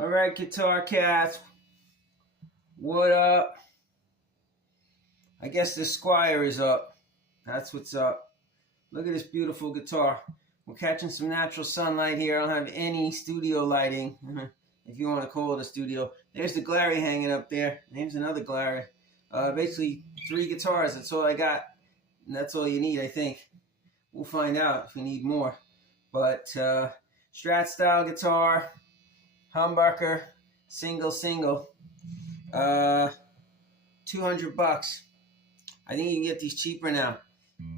All right, guitar cats. What up? I guess the Squire is up. That's what's up. Look at this beautiful guitar. We're catching some natural sunlight here. I don't have any studio lighting, if you want to call it a studio. There's the Glary hanging up there. Name's another Glary. Basically, 3 guitars. That's all I got. And that's all you need, I think. We'll find out if we need more. But Strat style guitar, humbucker, single. $200. I think you can get these cheaper now.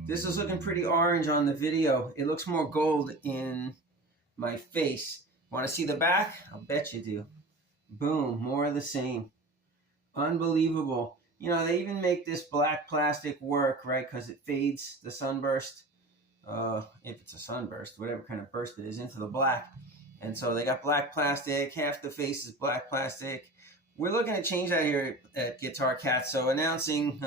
This is looking pretty orange on the video. It looks more gold in my face. Want to see the back? I'll bet you do. Boom, more of the same. Unbelievable. You know, they even make this black plastic work, right? Because it fades the sunburst. If it's a sunburst, whatever kind of burst it is, into the black. And so they got black plastic. Half the face is black plastic. We're looking to change that here at Guitar Cat. So announcing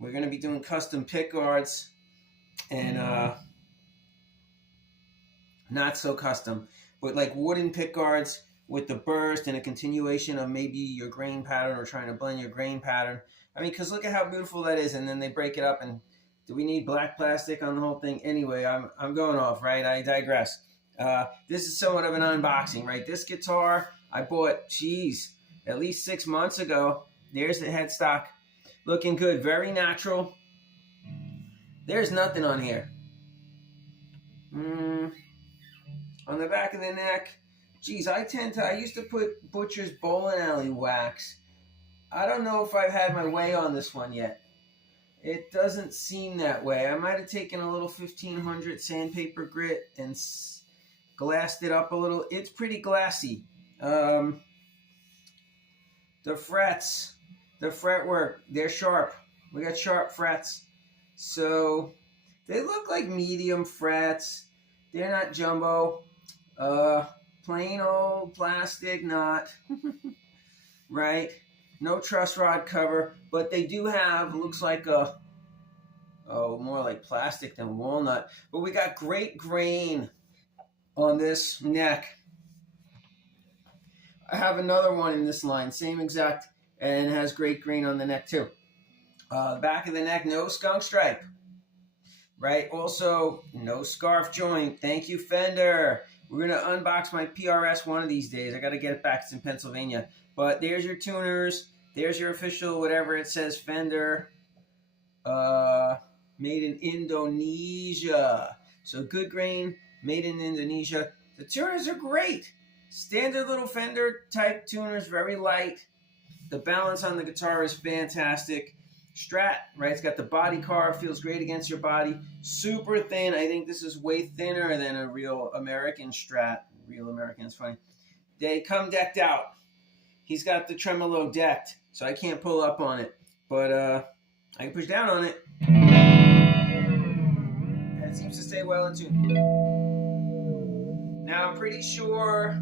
we're going to be doing custom pick guards and not so custom, but like wooden pick guards with the burst and a continuation of maybe your grain pattern or trying to blend your grain pattern. I mean, because look at how beautiful that is. And then they break it up. And do we need black plastic on the whole thing? Anyway, I'm going off, right? I digress. This is somewhat of an unboxing, right? This guitar I bought, at least 6 months ago. There's the headstock. Looking good, very natural. There's nothing on here. On the back of the neck, I used to put Butcher's bowling alley wax. I don't know if I've had my way on this one yet. It doesn't seem that way. I might have taken a little 1500 sandpaper grit and glassed it up a little. It's pretty glassy. The frets, the fretwork, they're sharp. We got sharp frets. So they look like medium frets. They're not jumbo. Plain old plastic knot. Right? No truss rod cover, but they do have, looks like more like plastic than walnut. But we got great grain on this neck. I have another one in this line, same exact, and has great grain on the neck too. Back of the neck, no skunk stripe, right? Also, no scarf joint. Thank you, Fender. We're going to unbox my PRS one of these days. I got to get it back. It's in Pennsylvania. But there's your tuners. There's your official, whatever it says, Fender. Made in Indonesia. So good grain, made in Indonesia. The tuners are great. Standard little Fender type tuners, very light. The balance on the guitar is fantastic. Strat, right? It's got the body carve, feels great against your body. Super thin. I think this is way thinner than a real American Strat. Real American, it's funny. They come decked out. He's got the tremolo decked, so I can't pull up on it. But I can push down on it. And it seems to stay well in tune. Now, I'm pretty sure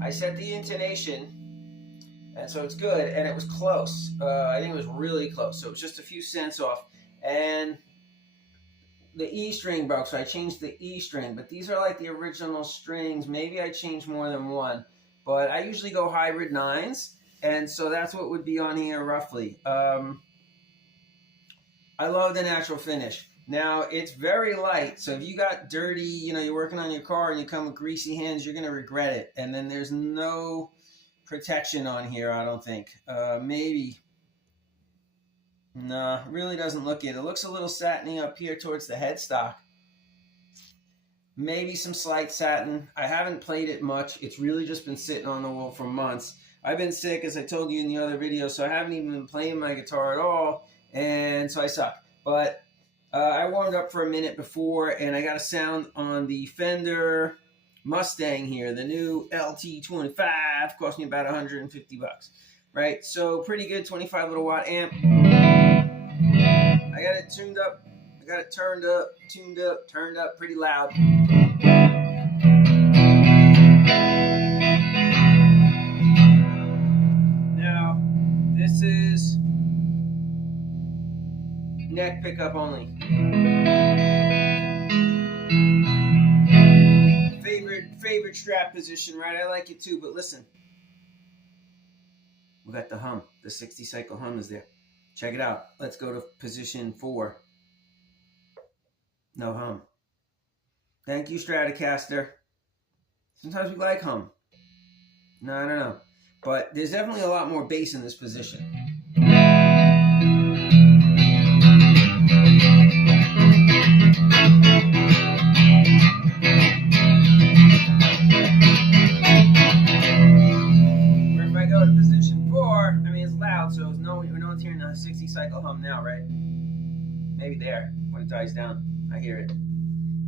I set the intonation, and so it's good, and it was close. I think it was really close, so it was just a few cents off. And the E string broke, so I changed the E string, but these are like the original strings. Maybe I changed more than one, but I usually go hybrid 9s, and so that's what would be on here roughly. I love the natural finish. Now, it's very light, so if you got dirty, you're working on your car and you come with greasy hands, you're going to regret it. And then there's no protection on here, I don't think. Maybe. Nah, really doesn't look it. It looks a little satiny up here towards the headstock. Maybe some slight satin. I haven't played it much. It's really just been sitting on the wall for months. I've been sick, as I told you in the other video, so I haven't even been playing my guitar at all, and so I suck. But I warmed up for a minute before, and I got a sound on the Fender Mustang here, the new LT25, cost me about 150 bucks, right? So pretty good, 25 little watt amp. I got it tuned up, I got it turned up, tuned up, turned up pretty loud. Now, this is neck pickup only. favorite strat position, right? I like it too, but listen. We got the hum. The 60 cycle hum is there. Check it out. Let's go to position 4. No hum. Thank you, Stratocaster. Sometimes we like hum. No, I don't know. But there's definitely a lot more bass in this position. Where if I go to position 4, I mean, it's loud, so no one's hearing the 60 cycle hum now, right? Maybe there, when it dies down. I hear it.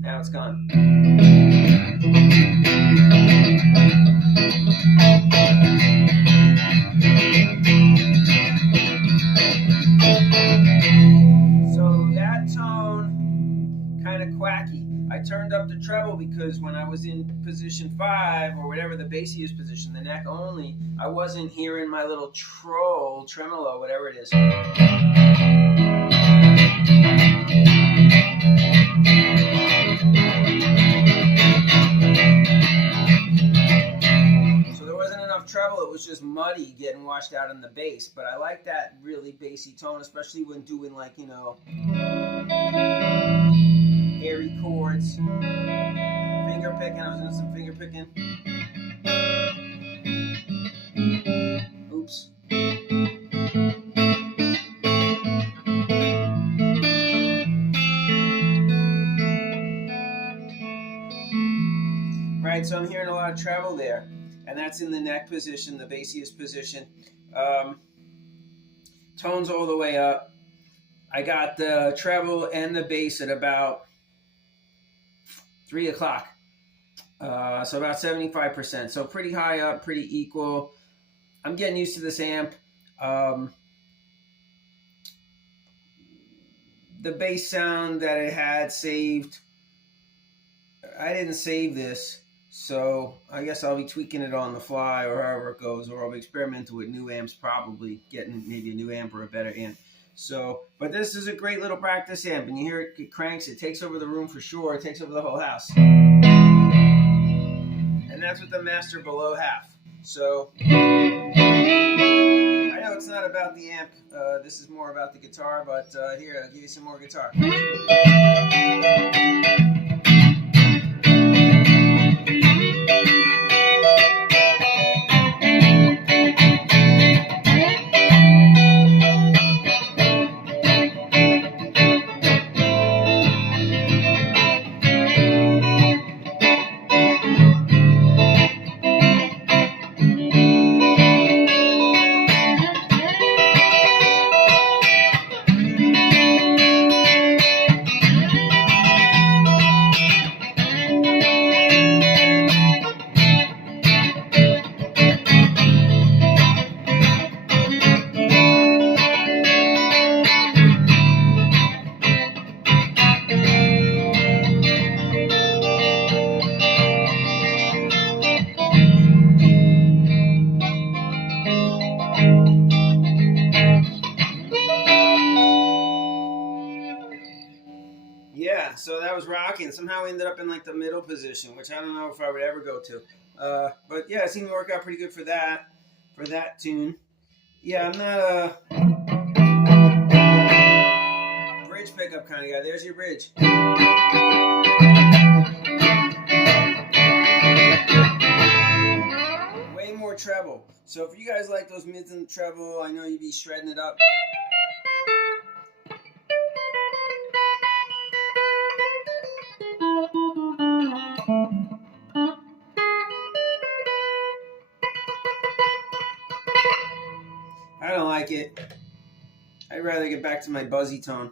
Now it's gone. So that tone, kind of quacky. I turned up the treble because when I was in position 5, or whatever the bassiest position, the neck only, I wasn't hearing my little tremolo, whatever it is. Treble, it was just muddy getting washed out in the bass, but I like that really bassy tone, especially when doing, like, you know, airy chords, finger picking. I was doing some finger picking. Oops. Right, so I'm hearing a lot of treble there. And that's in the neck position, the bassiest position. Tones all the way up. I got the treble and the bass at about 3 o'clock. So about 75%. So pretty high up, pretty equal. I'm getting used to this amp. The bass sound that it had saved, I didn't save this. So I guess I'll be tweaking it on the fly, or however it goes, or I'll be experimenting with new amps, probably getting maybe a new amp or a better amp. So, but this is a great little practice amp, and you hear it cranks, it takes over the room for sure, it takes over the whole house. And that's with the master below half. So, I know it's not about the amp, this is more about the guitar, but here, I'll give you some more guitar. Yeah, so that was rocking. Somehow we ended up in like the middle position, which I don't know if I would ever go to. But yeah, it seemed to work out pretty good for that tune. Yeah, I'm not a bridge pickup kind of guy. There's your bridge. Way more treble. So if you guys like those mids and treble, I know you'd be shredding it up. I don't like it. I'd rather get back to my buzzy tone.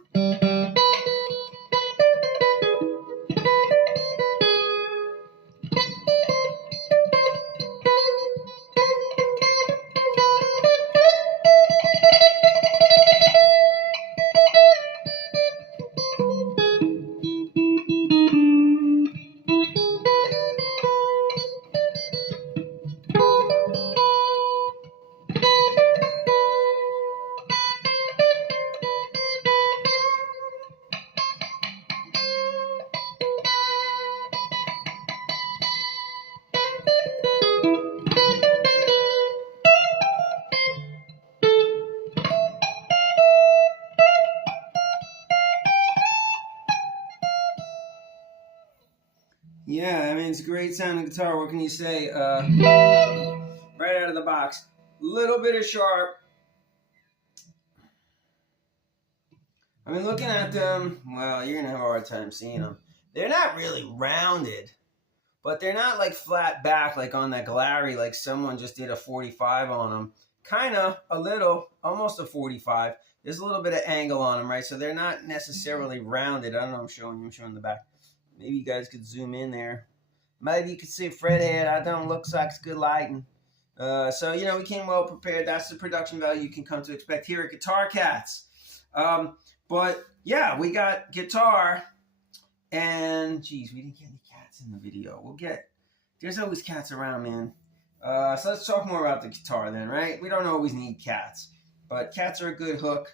mean, it's a great sounding guitar. What can you say? Right out of the box. Little bit of sharp. I mean, looking at them, well, you're going to have a hard time seeing them. They're not really rounded, but they're not like flat back like on that Glary, like someone just did a 45 on them. Kind of, a little, almost a 45. There's a little bit of angle on them, right? So they're not necessarily rounded. I don't know, I'm showing the back. Maybe you guys could zoom in there. Maybe you could see Fred head. I don't look like it's good lighting. So, you know, we came well prepared. That's the production value you can come to expect here at Guitar Cats. But, yeah, we got guitar. And, geez, we didn't get any cats in the video. There's always cats around, man. So let's talk more about the guitar then, right? We don't always need cats. But cats are a good hook,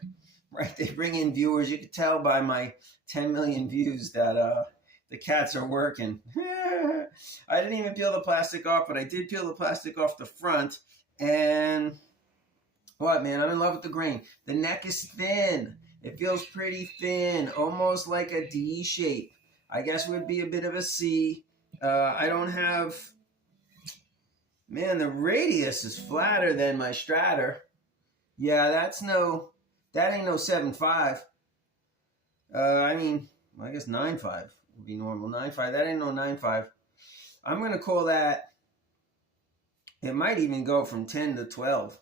right? They bring in viewers. You can tell by my 10 million views that the cats are working. I didn't even peel the plastic off, but I did peel the plastic off the front. And what, man? I'm in love with the grain. The neck is thin. It feels pretty thin, almost like a D shape. I guess would be a bit of a C. I don't have... Man, the radius is flatter than my Stratter. Yeah, that ain't no 7.5. I mean, well, I guess 9.5 would be normal. 9.5, that ain't no 9.5. I'm going to call that, it might even go from 10 to 12.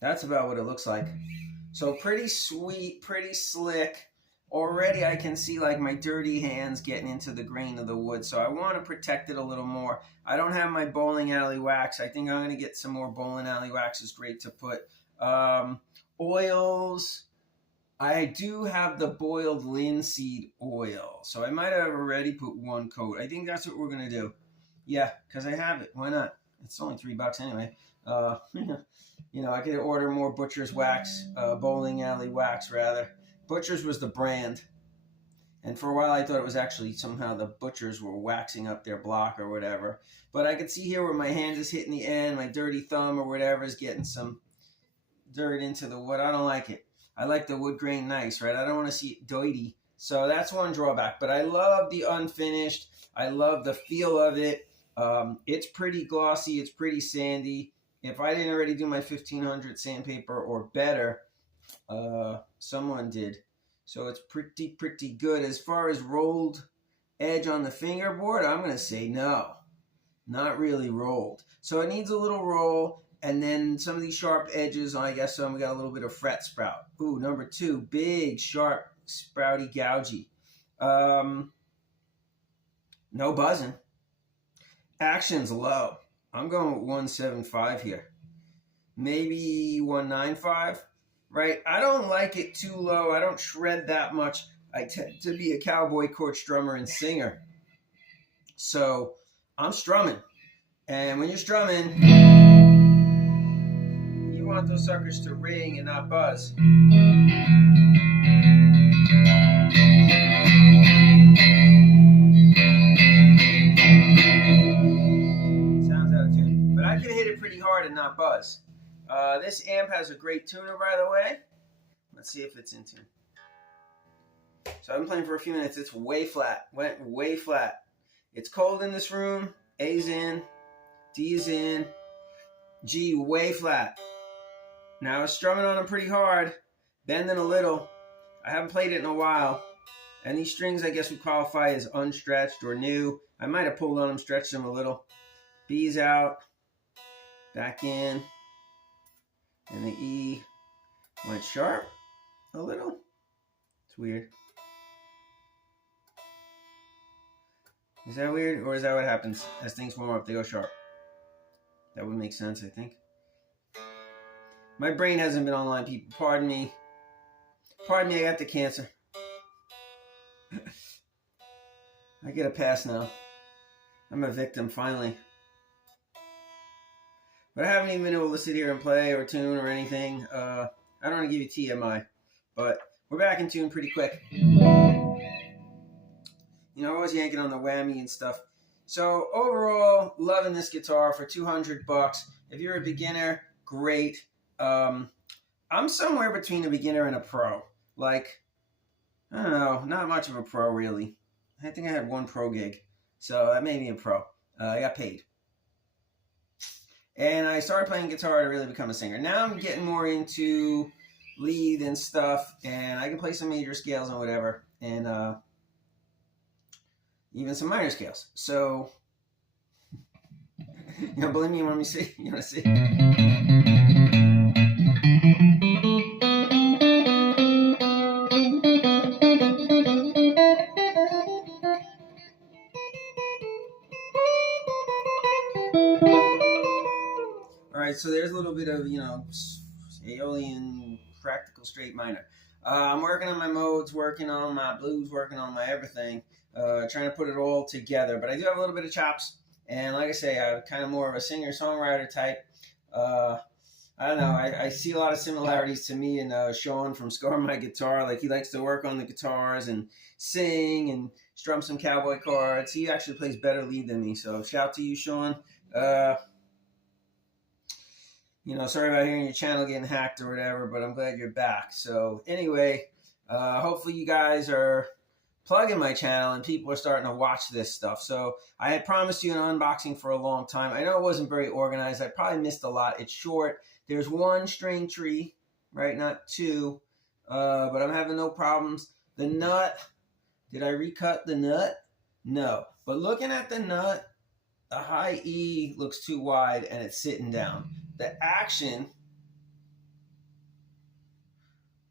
That's about what it looks like. So pretty sweet, pretty slick. Already I can see like my dirty hands getting into the grain of the wood. So I want to protect it a little more. I don't have my bowling alley wax. I think I'm going to get some more bowling alley wax. It's great to put. Oils. I do have the boiled linseed oil. So I might have already put one coat. I think that's what we're going to do. Yeah, because I have it. Why not? It's only $3 anyway. You know, I could order more Butcher's wax, bowling alley wax rather. Butcher's was the brand. And for a while I thought it was actually somehow the Butchers were waxing up their block or whatever. But I could see here where my hand is hitting the end, my dirty thumb or whatever is getting some dirt into the wood. I don't like it. I like the wood grain nice, right? I don't want to see it dirty. So that's one drawback. But I love the unfinished. I love the feel of it. It's pretty glossy. It's pretty sandy. If I didn't already do my 1500 sandpaper or better, someone did. So it's pretty good. As far as rolled edge on the fingerboard, I'm going to say no. Not really rolled. So it needs a little roll. And then some of these sharp edges, I guess we got a little bit of fret sprout. Ooh, number 2, big, sharp, sprouty, gougy. No buzzing. Action's low. I'm going with 175 here. Maybe 195, right? I don't like it too low. I don't shred that much. I tend to be a cowboy court strummer and singer. So I'm strumming. And when you're strumming, you want those suckers to ring and not buzz. Sounds out of tune. But I can hit it pretty hard and not buzz. This amp has a great tuner, by the way. Let's see if it's in tune. So I've been playing for a few minutes. It's way flat. Went way flat. It's cold in this room. A's in. D's in. G way flat. Now I was strumming on them pretty hard. Bending a little. I haven't played it in a while. And these strings I guess would qualify as unstretched or new. I might have pulled on them, stretched them a little. B's out. Back in. And the E went sharp a little. It's weird. Is that weird? Or is that what happens as things warm up? They go sharp. That would make sense, I think. My brain hasn't been online, people. Pardon me. Pardon me, I got the cancer. I get a pass now. I'm a victim, finally. But I haven't even been able to sit here and play or tune or anything. I don't want to give you TMI. But we're back in tune pretty quick. You know, I was yanking on the whammy and stuff. So overall, loving this guitar for $200. If you're a beginner, great. I'm somewhere between a beginner and a pro. Like, I don't know, not much of a pro really. I think I had one pro gig. So that made me a pro. I got paid. And I started playing guitar to really become a singer. Now I'm getting more into lead and stuff, and I can play some major scales and whatever, and even some minor scales. So, you don't believe me? You want me to see? You want to see? All right, so there's a little bit of, Aeolian practical straight minor. I'm working on my modes, working on my blues, working on my everything, trying to put it all together. But I do have a little bit of chops, and like I say, I'm kind of more of a singer-songwriter type. I don't know. I see a lot of similarities to me and Sean from Scoring My Guitar. Like, he likes to work on the guitars and sing and strum some cowboy chords. He actually plays better lead than me, so shout out to you, Sean. Sorry about hearing your channel getting hacked or whatever, but I'm glad you're back. So anyway, hopefully you guys are plugging my channel and people are starting to watch this stuff. So I had promised you an unboxing for a long time. I know it wasn't very organized. I probably missed a lot. It's short. There's one string tree, right? Not two, but I'm having no problems. The nut, did I recut the nut? No. But looking at the nut, the high E looks too wide and it's sitting down. The action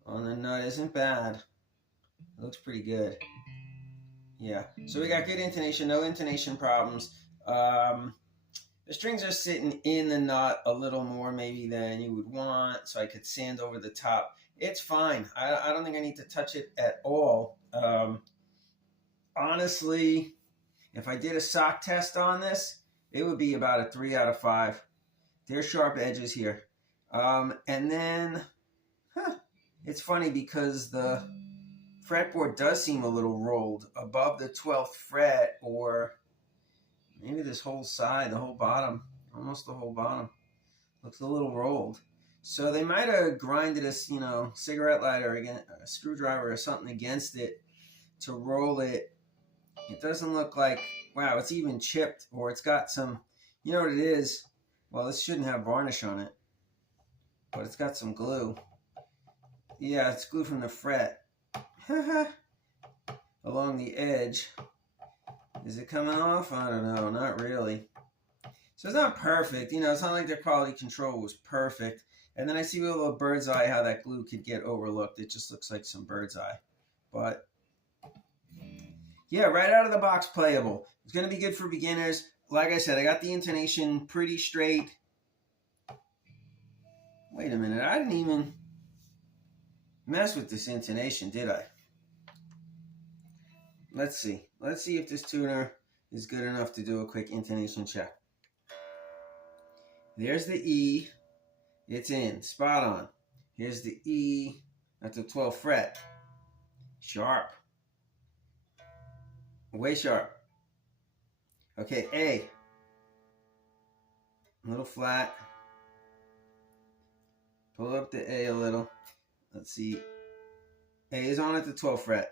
on the nut isn't bad. It looks pretty good. Yeah. So we got good intonation, no intonation problems. The strings are sitting in the nut a little more maybe than you would want, so I could sand over the top. It's fine. I don't think I need to touch it at all. Honestly, if I did a sock test on this, it would be about a 3 out of 5. There's sharp edges here. And then, it's funny because the fretboard does seem a little rolled above the 12th fret, or maybe this whole side, the whole bottom, almost the whole bottom, looks a little rolled. So they might have grinded a, cigarette lighter, a screwdriver or something against it to roll it. It doesn't look like, wow, it's even chipped, or it's got some, you know what it is? Well, this shouldn't have varnish on it, but it's got some glue. Yeah, it's glue from the fret. Along the edge. Is it coming off? I don't know, not really. So it's not perfect, it's not like their quality control was perfect. And then I see with a little bird's eye how that glue could get overlooked. It just looks like some bird's eye. But yeah, right out of the box playable. It's going to be good for beginners. Like I said, I got the intonation pretty straight. Wait a minute, I didn't even mess with this intonation, did I? Let's see. Let's see if this tuner is good enough to do a quick intonation check. There's the E. It's in. Spot on. Here's the E at the 12th fret. Sharp. Way sharp. Okay, A. A little flat. Pull up the A a little. Let's see. A is on at the 12th fret.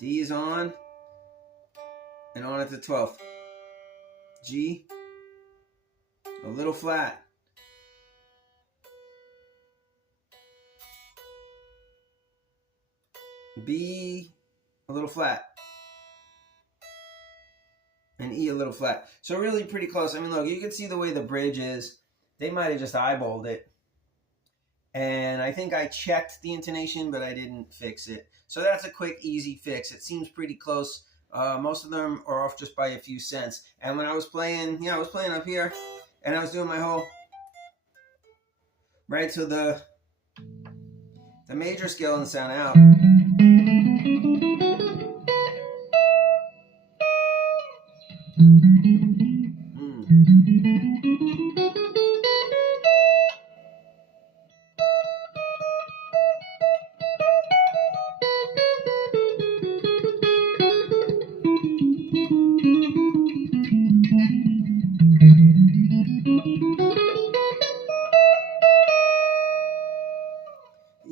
D is on and on at the 12th. G, a little flat. B, a little flat. And E, a little flat. So really pretty close. I mean, look, you can see the way the bridge is. They might have just eyeballed it. And I think I checked the intonation, but I didn't fix it. So that's a quick, easy fix. It seems pretty close. Most of them are off just by a few cents. And when I was playing, I was playing up here, and I was doing my whole, right, so the major scale and sound out.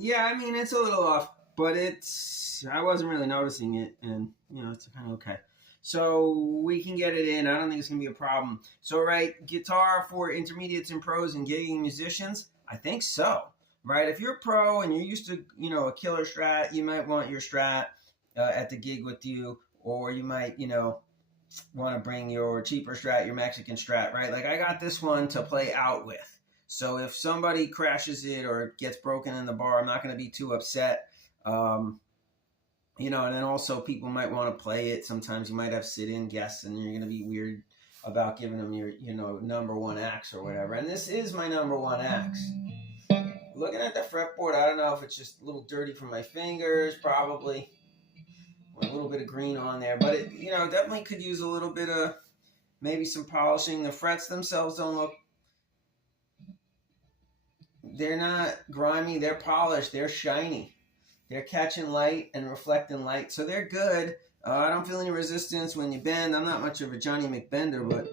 Yeah, I mean, it's a little off, but I wasn't really noticing it, and, it's kind of okay. So we can get it in. I don't think it's going to be a problem. So, right, guitar for intermediates and pros and gigging musicians? I think so. Right? If you're a pro and you're used to, a killer Strat, you might want your Strat at the gig with you, or you might, want to bring your cheaper Strat, your Mexican Strat, right? Like I got this one to play out with. So if somebody crashes it or gets broken in the bar, I'm not going to be too upset. And then also people might want to play it. Sometimes you might have sit-in guests and you're going to be weird about giving them your, number one axe or whatever. And this is my number one axe. Looking at the fretboard, I don't know if it's just a little dirty from my fingers, probably. With a little bit of green on there. But it, definitely could use a little bit of maybe some polishing. The frets themselves don't look, they're not grimy, they're polished, they're shiny. They're catching light and reflecting light, so they're good. I don't feel any resistance when you bend. I'm not much of a Johnny McBender, but...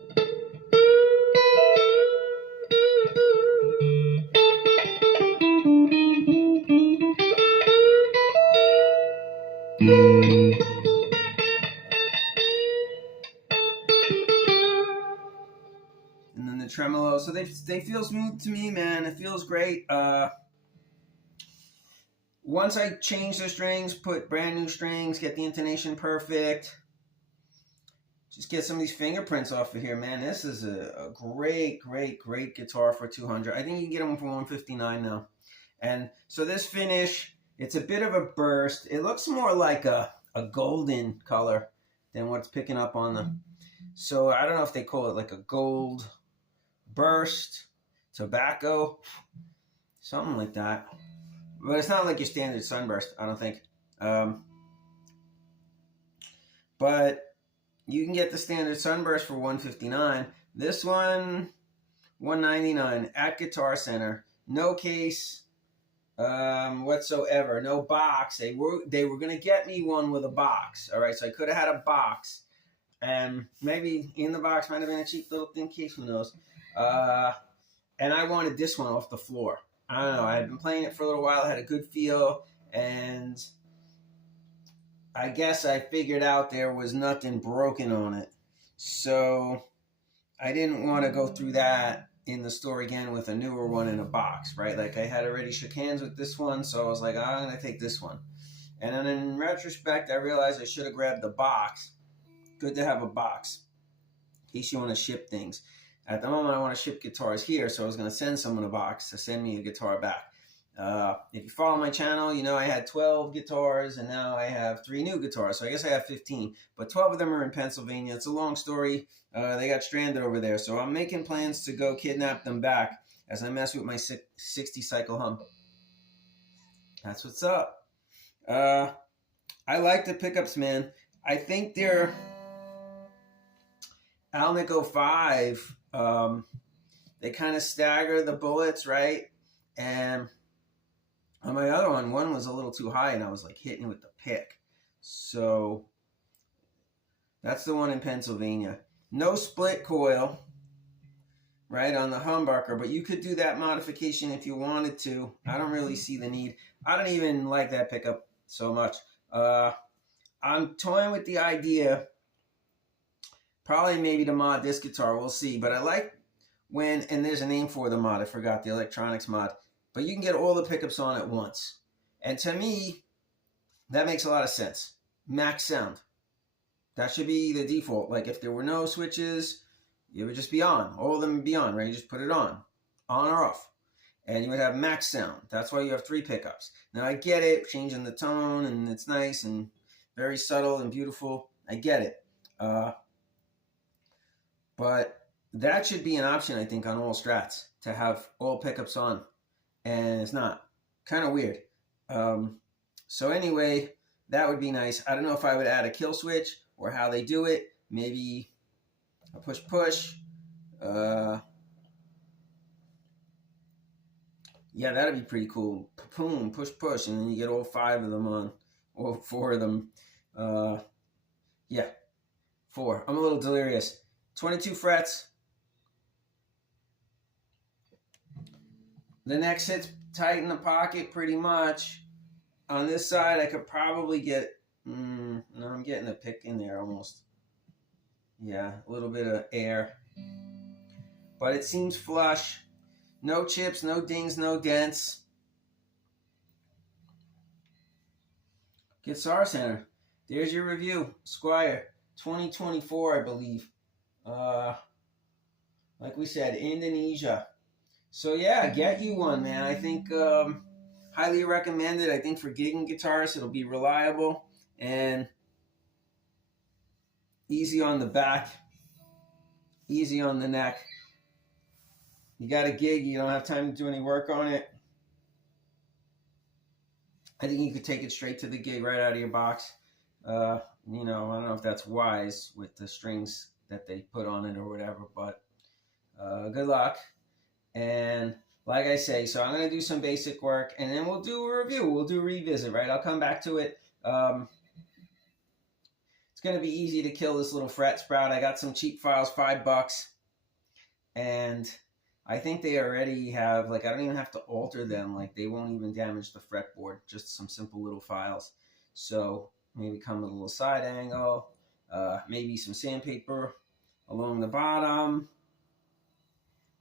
And then the tremolo, so they feel smooth to me, man. It feels great. Once I change the strings, put brand new strings, get the intonation perfect, just get some of these fingerprints off of here, man. This is a great, great, great guitar for 200. I think you can get them for 159 now. And so this finish, it's a bit of a burst. It looks more like a golden color than what's picking up on the... So I don't know if they call it like a gold burst, tobacco, something like that. But it's not like your standard sunburst, I don't think. But you can get the standard sunburst for $159. This one, $199 at Guitar Center. No case whatsoever. No box. They were going to get me one with a box. All right, so I could have had a box. And maybe in the box might have been a cheap little thin case. Who knows? And I wanted this one off the floor. I don't know. I had been playing it for a little while. I had a good feel. And I guess I figured out there was nothing broken on it. So I didn't want to go through that in the store again with a newer one in a box, right? Like I had already shook hands with this one. So I was like, I'm going to take this one. And then in retrospect, I realized I should have grabbed the box. Good to have a box in case you want to ship things. At the moment, I want to ship guitars here, so I was going to send someone a box to send me a guitar back. If you follow my channel, you know I had 12 guitars, and now I have 3 new guitars, so I guess I have 15. But 12 of them are in Pennsylvania. It's a long story. They got stranded over there, so I'm making plans to go kidnap them back as I mess with my 60-cycle hum. That's what's up. I like the pickups, man. I think they're Alnico 5. They kind of stagger the bullets, right? And on my other one was a little too high and I was like hitting with the pick. So that's the one in Pennsylvania. No split coil, right, on the humbucker, but you could do that modification if you wanted to. I don't really see the need. I don't even like that pickup so much. I'm toying with the idea, probably maybe to mod this guitar, we'll see. But I like when, and there's a name for the mod, I forgot, the electronics mod. But you can get all the pickups on at once. And to me, that makes a lot of sense. Max sound. That should be the default. Like if there were no switches, it would just be on. All of them would be on, right? You just put it on or off. And you would have max sound. That's why you have 3 pickups. Now I get it, changing the tone, and it's nice and very subtle and beautiful. I get it. But that should be an option, I think, on all Strats, to have all pickups on. And it's not. Kind of weird. So anyway, that would be nice. I don't know if I would add a kill switch or how they do it. Maybe a push-push. Yeah, that'd be pretty cool. Boom, push-push, and then you get all 5 of them on. All 4 of them. Yeah, 4. I'm a little delirious. 22 frets. The neck sits tight in the pocket pretty much. On this side, I could probably get... no, I'm getting a pick in there almost. Yeah, a little bit of air. But it seems flush. No chips, no dings, no dents. Guitar Center. There's your review. Squire 2024, I believe. Uh, like we said, Indonesia. So yeah, get you one, man. I think highly recommended. I think for gigging guitarists, it'll be reliable and easy on the back, easy on the neck. You got a gig, you don't have time to do any work on it. I think you could take it straight to the gig right out of your box. You know, I don't know if that's wise with the strings that they put on it or whatever, but good luck. And like I say, so I'm going to do some basic work and then we'll do a review. We'll do a revisit, right? I'll come back to it. It's going to be easy to kill this little fret sprout. I got some cheap files, $5. And I think they already have, like, I don't even have to alter them. Like, they won't even damage the fretboard. Just some simple little files. So maybe come with a little side angle. Maybe some sandpaper along the bottom.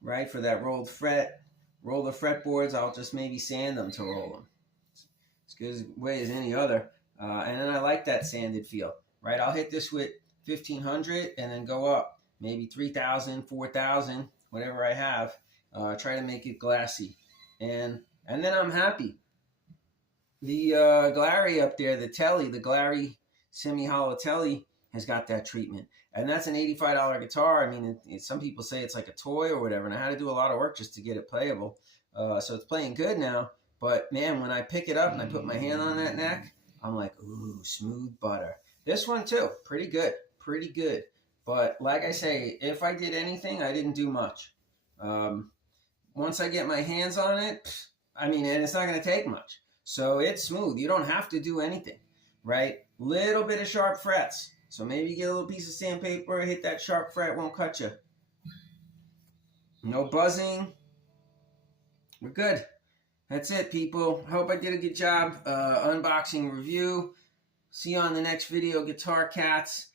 Right, for that rolled fret. Roll the fretboards. I'll just maybe sand them to roll them. As good a way as any other. And then I like that sanded feel. Right, I'll hit this with 1500 and then go up. Maybe 3000, 4000, whatever I have. Try to make it glassy. And then I'm happy. The Glary up there, the Telly, the Glary semi-hollow Telly has got that treatment. And that's an $85 guitar. I mean, some people say it's like a toy or whatever, and I had to do a lot of work just to get it playable. So it's playing good now. But, man, when I pick it up and I put my hand on that neck, I'm like, ooh, smooth butter. This one, too, pretty good, pretty good. But like I say, if I did anything, I didn't do much. Once I get my hands on it, I mean, and it's not going to take much. So it's smooth. You don't have to do anything, right? Little bit of sharp frets. So maybe you get a little piece of sandpaper, hit that sharp fret, won't cut you. No buzzing. We're good. That's it, people. Hope I did a good job. Unboxing review. See you on the next video, Guitar Cats.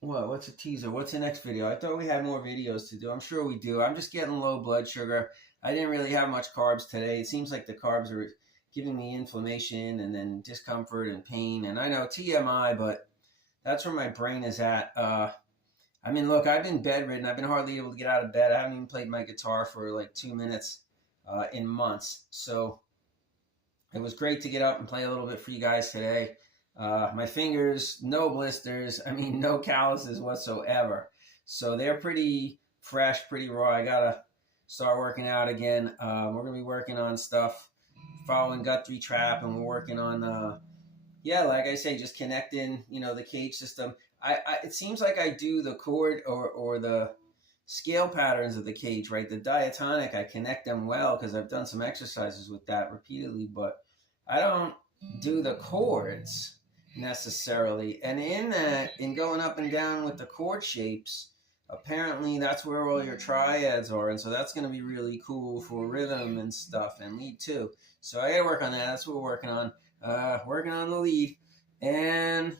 What's a teaser? What's the next video? I thought we had more videos to do. I'm sure we do. I'm just getting low blood sugar. I didn't really have much carbs today. It seems like the carbs are giving me inflammation and then discomfort and pain. And I know TMI, but that's where my brain is at. I mean, look, I've been bedridden. I've been hardly able to get out of bed. I haven't even played my guitar for like 2 minutes in months. So it was great to get up and play a little bit for you guys today. My fingers, no blisters. I mean, no calluses whatsoever. So they're pretty fresh, pretty raw. I got to start working out again. We're going to be working on stuff, following Guthrie Trap, and we're working on, yeah, like I say, just connecting, you know, the cage system. It seems like I do the chord or the scale patterns of the cage, right? The diatonic, I connect them well because I've done some exercises with that repeatedly, but I don't do the chords necessarily. And in that, in going up and down with the chord shapes, apparently that's where all your triads are. And so that's going to be really cool for rhythm and stuff and lead too. So I got to work on that. That's what we're working on. Working on the lead. And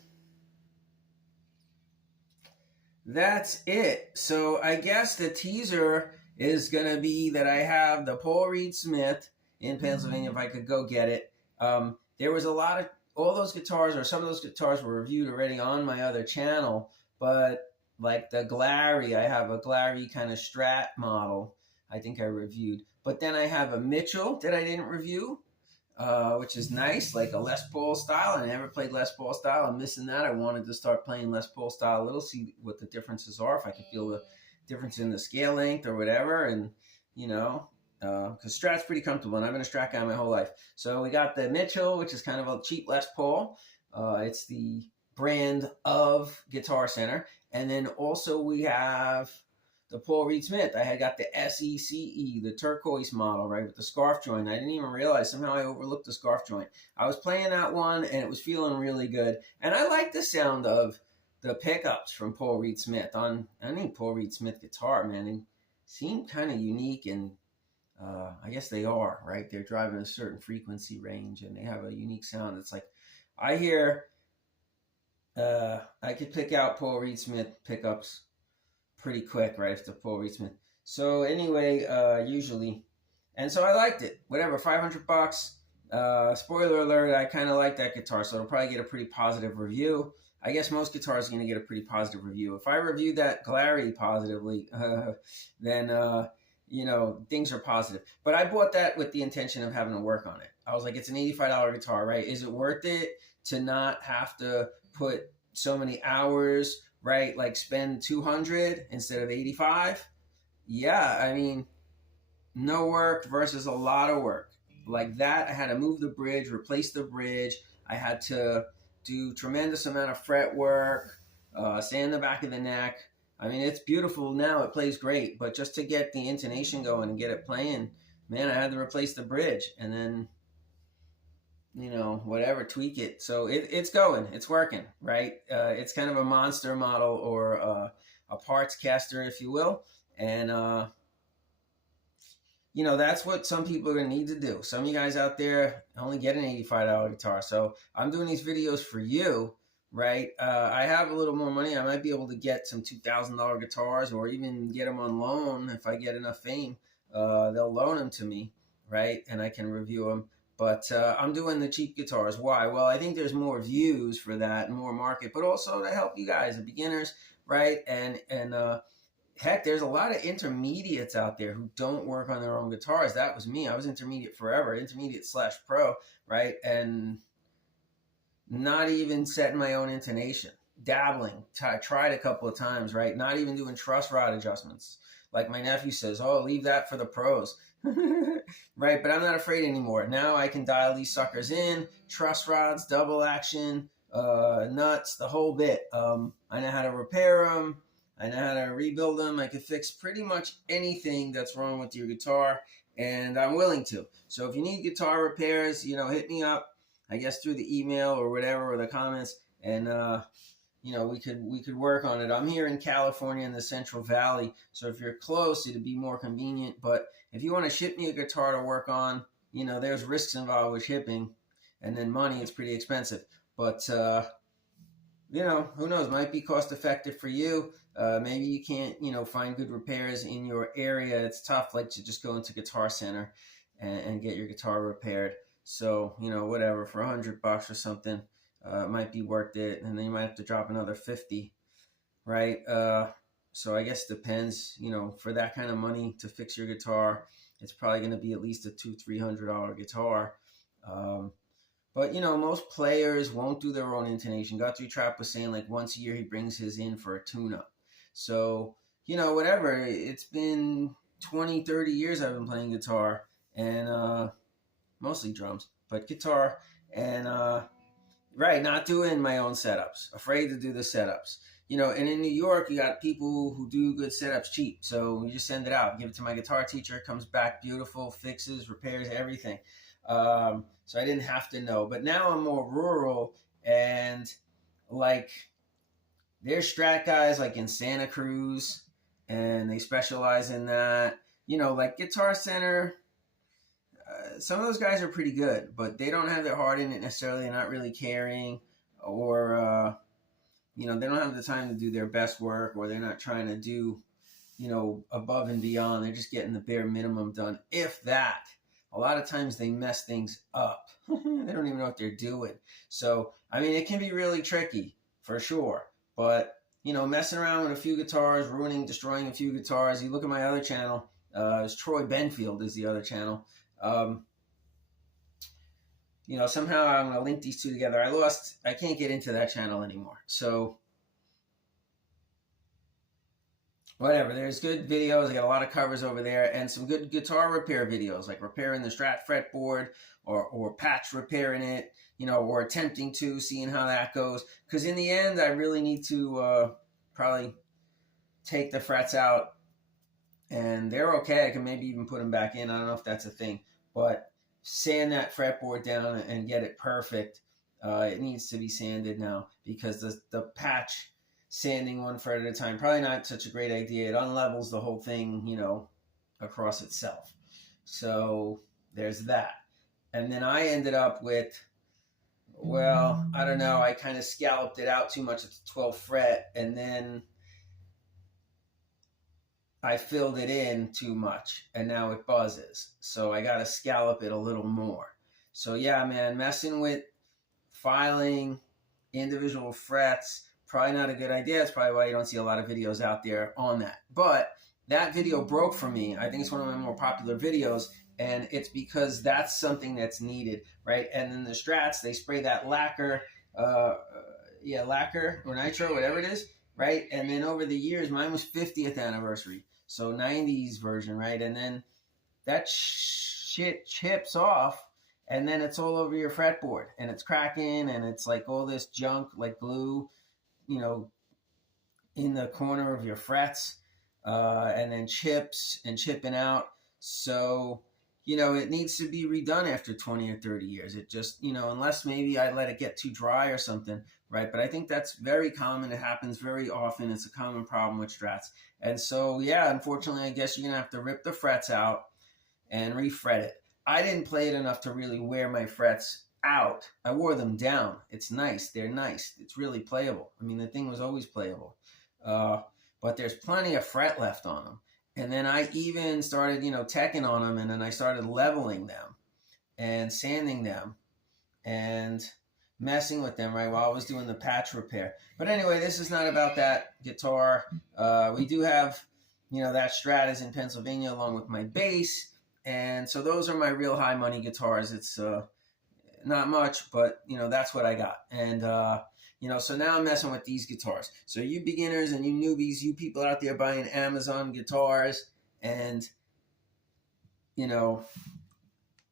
that's it. So I guess the teaser is going to be that I have the Paul Reed Smith in Pennsylvania if I could go get it. There was a lot of, all those guitars, or some of those guitars were reviewed already on my other channel, but like the Glary, I have a Glary kind of Strat model I think I reviewed. But then I have a Mitchell that I didn't review, which is nice, like a Les Paul style. I never played Les Paul style. I'm missing that. I wanted to start playing Les Paul style a little, see what the differences are, if I can feel the difference in the scale length or whatever. And, you know, because Strat's pretty comfortable, and I've been a Strat guy my whole life. So we got the Mitchell, which is kind of a cheap Les Paul. It's the brand of Guitar Center. And then also we have the Paul Reed Smith. I had got the SECE, the turquoise model, right, with the scarf joint. I didn't even realize. Somehow I overlooked the scarf joint. I was playing that one, and it was feeling really good. And I like the sound of the pickups from Paul Reed Smith on any Paul Reed Smith guitar, man. They seem kind of unique, and I guess they are, right? They're driving a certain frequency range, and they have a unique sound. It's like I hear I could pick out Paul Reed Smith pickups pretty quick right after Paul Reed Smith. So anyway, usually, and so I liked it. Whatever, $500. Spoiler alert, I kind of like that guitar, so it'll probably get a pretty positive review. I guess most guitars are going to get a pretty positive review. If I reviewed that Glarry positively, then things are positive. But I bought that with the intention of having to work on it. I was like, it's an $85 guitar, right? Is it worth it to not have to put so many hours, right? Like spend 200 instead of 85? Yeah, I mean, no work versus a lot of work. Like that, I had to move the bridge, replace the bridge. I had to do tremendous amount of fret work, sand the back of the neck. I mean, it's beautiful now. It plays great. But just to get the intonation going and get it playing, man, I had to replace the bridge and then, whatever, tweak it. So it's going. It's working, right? It's kind of a monster model or a parts caster, if you will. And, that's what some people are going to need to do. Some of you guys out there only get an $85 guitar. So I'm doing these videos for you, right? I have a little more money. I might be able to get some $2,000 guitars or even get them on loan if I get enough fame. They'll loan them to me, right? And I can review them. But I'm doing the cheap guitars. Why? Well, I think there's more views for that and more market, but also to help you guys, the beginners, right? And heck, there's a lot of intermediates out there who don't work on their own guitars. That was me. I was intermediate forever, intermediate/pro, right? And not even setting my own intonation, dabbling. Tried a couple of times, right? Not even doing truss rod adjustments. Like my nephew says, oh, leave that for the pros. Right, but I'm not afraid anymore. Now I can dial these suckers in, truss rods, double action, nuts, the whole bit. I know how to repair them. I know how to rebuild them. I can fix pretty much anything that's wrong with your guitar, and I'm willing to. So if you need guitar repairs, hit me up, I guess through the email or whatever, or the comments, and we could work on it. I'm here in California in the Central Valley, so if you're close, it'd be more convenient. But if you want to ship me a guitar to work on, there's risks involved with shipping, and then money. It's pretty expensive. But who knows? Might be cost effective for you. Maybe you can't, find good repairs in your area. It's tough, like to just go into Guitar Center and get your guitar repaired. So, whatever, for $100 or something, it might be worth it. And then you might have to drop another 50, right? So I guess it depends, for that kind of money to fix your guitar, it's probably going to be at least a $200-300 guitar. But, most players won't do their own intonation. Guthrie Trapp was saying like once a year he brings his in for a tune-up. So, whatever. It's been 20, 30 years I've been playing guitar and mostly drums, but guitar and, right, not doing my own setups. Afraid to do the setups. And in New York, you got people who do good setups cheap. So you just send it out, give it to my guitar teacher, it comes back beautiful, fixes, repairs, everything. So I didn't have to know. But now I'm more rural and like there's Strat guys like in Santa Cruz and they specialize in that. Like Guitar Center, some of those guys are pretty good, but they don't have their heart in it necessarily. They're not really caring or, they don't have the time to do their best work or they're not trying to do, above and beyond. They're just getting the bare minimum done, if that. A lot of times they mess things up. They don't even know what they're doing. So, I mean, it can be really tricky for sure. But, messing around with a few guitars, destroying a few guitars. You look at my other channel, it's Troy Benfield is the other channel. Somehow I'm going to link these two together. I can't get into that channel anymore. So, whatever. There's good videos. I got a lot of covers over there and some good guitar repair videos, like repairing the Strat fretboard or patch repairing it, or attempting to, seeing how that goes. Because in the end, I really need to probably take the frets out. And they're okay. I can maybe even put them back in. I don't know if that's a thing. But sand that fretboard down and get it perfect. It needs to be sanded now because the patch sanding one fret at a time, probably not such a great idea. It unlevels the whole thing, across itself. So there's that. And then I ended up with well, I don't know, I kind of scalloped it out too much at the 12th fret, and then I filled it in too much, and now it buzzes. So I got to scallop it a little more. So yeah, man, messing with filing individual frets, probably not a good idea. That's probably why you don't see a lot of videos out there on that. But that video broke for me. I think it's one of my more popular videos, and it's because that's something that's needed, right? And then the Strats, they spray that lacquer, lacquer or nitro, whatever it is, right? And then over the years, mine was 50th anniversary, so 90s version, right? And then that shit chips off, and then it's all over your fretboard, and it's cracking, and it's like all this junk, like glue, you know, in the corner of your frets, and then chips and chipping out. So, you know, it needs to be redone after 20 or 30 years. It just, you know, unless maybe I let it get too dry or something, right? But I think that's very common. It happens very often. It's a common problem with Strats. And so, yeah, unfortunately, I guess you're going to have to rip the frets out and refret it. I didn't play it enough to really wear my frets out. I wore them down. It's nice. They're nice. It's really playable. I mean, the thing was always playable. But there's plenty of fret left on them. And then I even started, you know, teching on them, and then I started leveling them and sanding them and messing with them, right, while I was doing the patch repair. But anyway, this is not about that guitar. We do have, you know, that Strat is in Pennsylvania along with my bass. And so those are my real high money guitars. It's not much, but, you know, that's what I got. And, you know, so now I'm messing with these guitars. So you beginners and you newbies, you people out there buying Amazon guitars and, you know,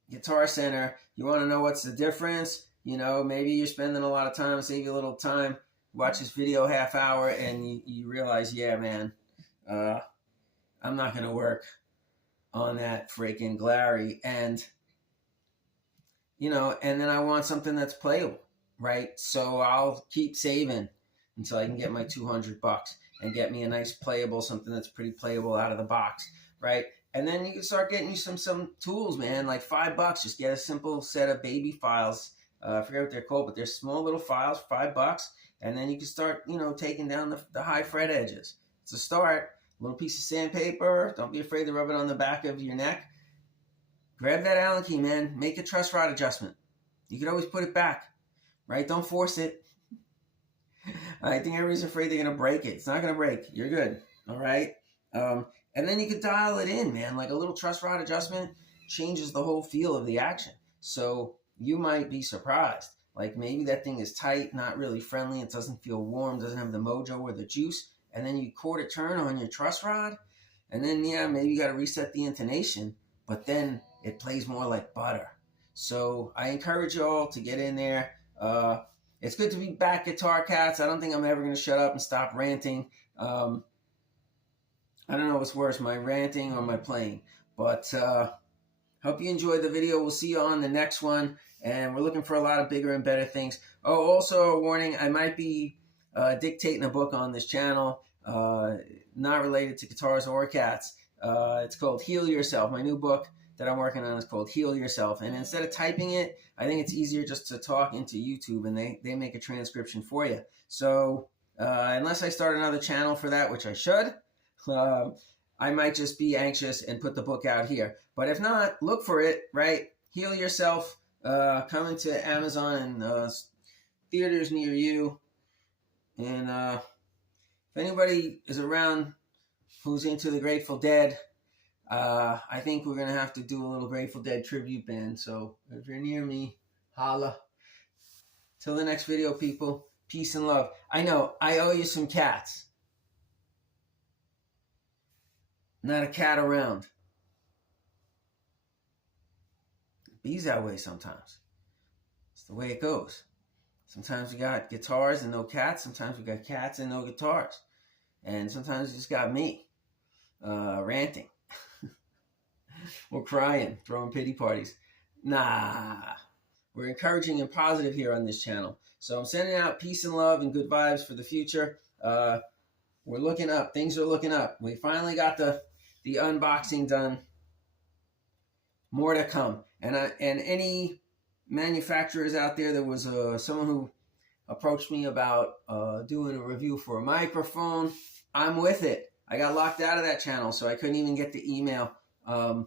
Guitar Center, you want to know what's the difference? You know, maybe you're spending a lot of time, save you a little time, watch this video half hour, and you realize, yeah, man, I'm not going to work on that freaking Glary. And, you know, and then I want something that's playable. Right, so I'll keep saving until I can get my $200 and get me a nice playable, something that's pretty playable out of the box, right? And then you can start getting you some tools, man, like $5. Just get a simple set of baby files. I forget what they're called, but they're small little files, $5, and then you can start, you know, taking down the high fret edges. It's a start. A little piece of sandpaper. Don't be afraid to rub it on the back of your neck. Grab that Allen key, man. Make a truss rod adjustment. You can always put it back. Right? Don't force it. I think everybody's afraid they're going to break it. It's not going to break. You're good. All right? And then you could dial it in, man. Like a little truss rod adjustment changes the whole feel of the action. So you might be surprised. Like maybe that thing is tight, not really friendly. It doesn't feel warm, doesn't have the mojo or the juice. And then you quarter turn on your truss rod. And then, yeah, maybe you got to reset the intonation. But then it plays more like butter. So I encourage you all to get in there. It's good to be back, Guitar Cats. I don't think I'm ever going to shut up and stop ranting. I don't know what's worse, my ranting or my playing. But hope you enjoyed the video. We'll see you on the next one. And we're looking for a lot of bigger and better things. Oh, also a warning, I might be dictating a book on this channel, not related to guitars or cats. It's called Heal Yourself. My new book that I'm working on is called Heal Yourself. And instead of typing it, I think it's easier just to talk into YouTube, and they make a transcription for you. So unless I start another channel for that, which I should, I might just be anxious and put the book out here. But if not, look for it, right? Heal Yourself, coming to Amazon and theaters near you. And if anybody is around who's into the Grateful Dead, I think we're going to have to do a little Grateful Dead tribute band. So if you're near me, holla. Till the next video, people. Peace and love. I know, I owe you some cats. Not a cat around. Bees that way sometimes. It's the way it goes. Sometimes we got guitars and no cats. Sometimes we got cats and no guitars. And sometimes you just got me ranting. Or crying, throwing pity parties. Nah. We're encouraging and positive here on this channel. So I'm sending out peace and love and good vibes for the future. We're looking up. Things are looking up. We finally got the unboxing done. More to come. And any manufacturers out there. There was someone who approached me about doing a review for a microphone. I'm with it. I got locked out of that channel, so I couldn't even get the email. I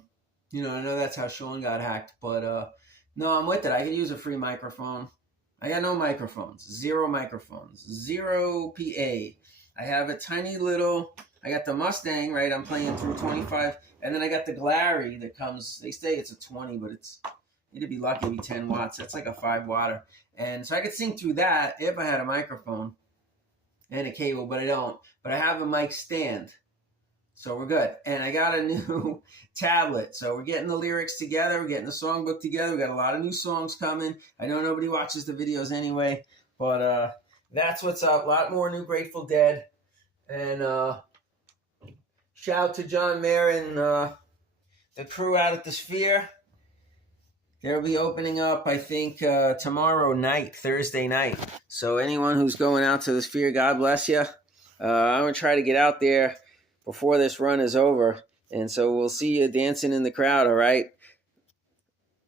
know that's how Sean got hacked, but no, I'm with it. I could use a free microphone. I got no microphones, zero PA. I have a tiny little, I got the Mustang, right? I'm playing through 25, and then I got the Glary that comes, they say it's a 20, but it'd be lucky to be 10 watts. That's like a 5-watter. And so I could sing through that if I had a microphone and a cable, but I don't. But I have a mic stand, so we're good. And I got a new tablet, so we're getting the lyrics together. We're getting the songbook together. We got a lot of new songs coming. I know nobody watches the videos anyway, but that's what's up. A lot more new Grateful Dead. And shout out to John Mayer and the crew out at the Sphere. They'll be opening up, I think, tomorrow night, Thursday night. So anyone who's going out to the Sphere, God bless you. I'm going to try to get out there before this run is over. And so we'll see you dancing in the crowd, all right?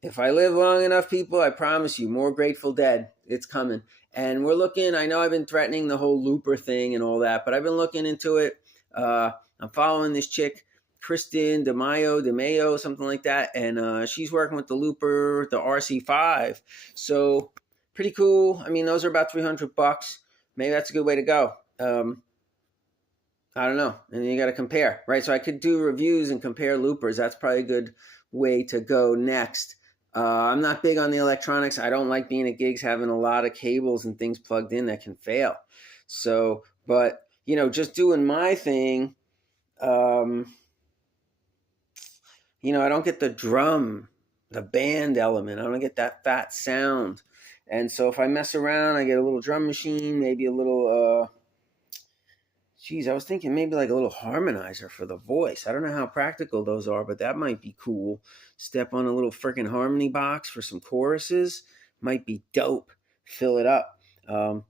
If I live long enough, people, I promise you, more Grateful Dead. It's coming. And we're looking, I know I've been threatening the whole Looper thing and all that, but I've been looking into it. I'm following this chick, Kristen DeMayo, something like that. And she's working with the Looper, the RC5. So pretty cool. I mean, those are about $300. Maybe that's a good way to go. I don't know. And you got to compare, right? So I could do reviews and compare loopers. That's probably a good way to go next. I'm not big on the electronics. I don't like being at gigs having a lot of cables and things plugged in that can fail. So, but, just doing my thing, I don't get the drum, the band element. I don't get that fat sound. And so if I mess around, I get a little drum machine, maybe a little, I was thinking maybe like a little harmonizer for the voice. I don't know how practical those are, but that might be cool. Step on a little freaking harmony box for some choruses. Might be dope. Fill it up. I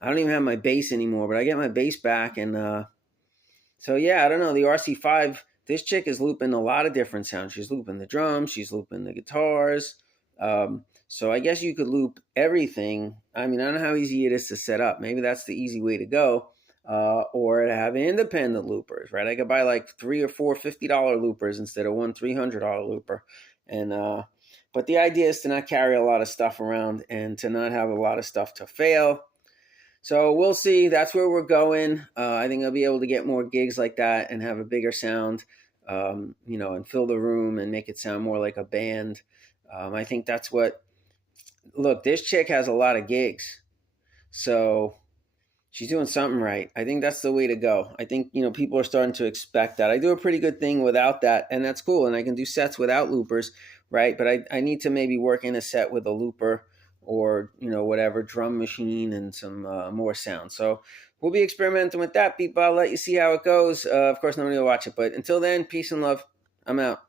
don't even have my bass anymore, but I get my bass back. And so, yeah, I don't know. The RC5, this chick is looping a lot of different sounds. She's looping the drums. She's looping the guitars. So I guess you could loop everything. I mean, I don't know how easy it is to set up. Maybe that's the easy way to go. Or to have independent loopers, right? I could buy like 3 or 4 $50 loopers instead of one $300 looper. And but the idea is to not carry a lot of stuff around and to not have a lot of stuff to fail. So we'll see. That's where we're going. I think I'll be able to get more gigs like that and have a bigger sound, and fill the room and make it sound more like a band. I think that's what. Look, this chick has a lot of gigs, so she's doing something right. I think that's the way to go. I think, people are starting to expect that. I do a pretty good thing without that, and that's cool. And I can do sets without loopers, right? But I need to maybe work in a set with a looper or, whatever, drum machine and some more sound. So we'll be experimenting with that, people. I'll let you see how it goes. Of course, nobody will watch it. But until then, peace and love. I'm out.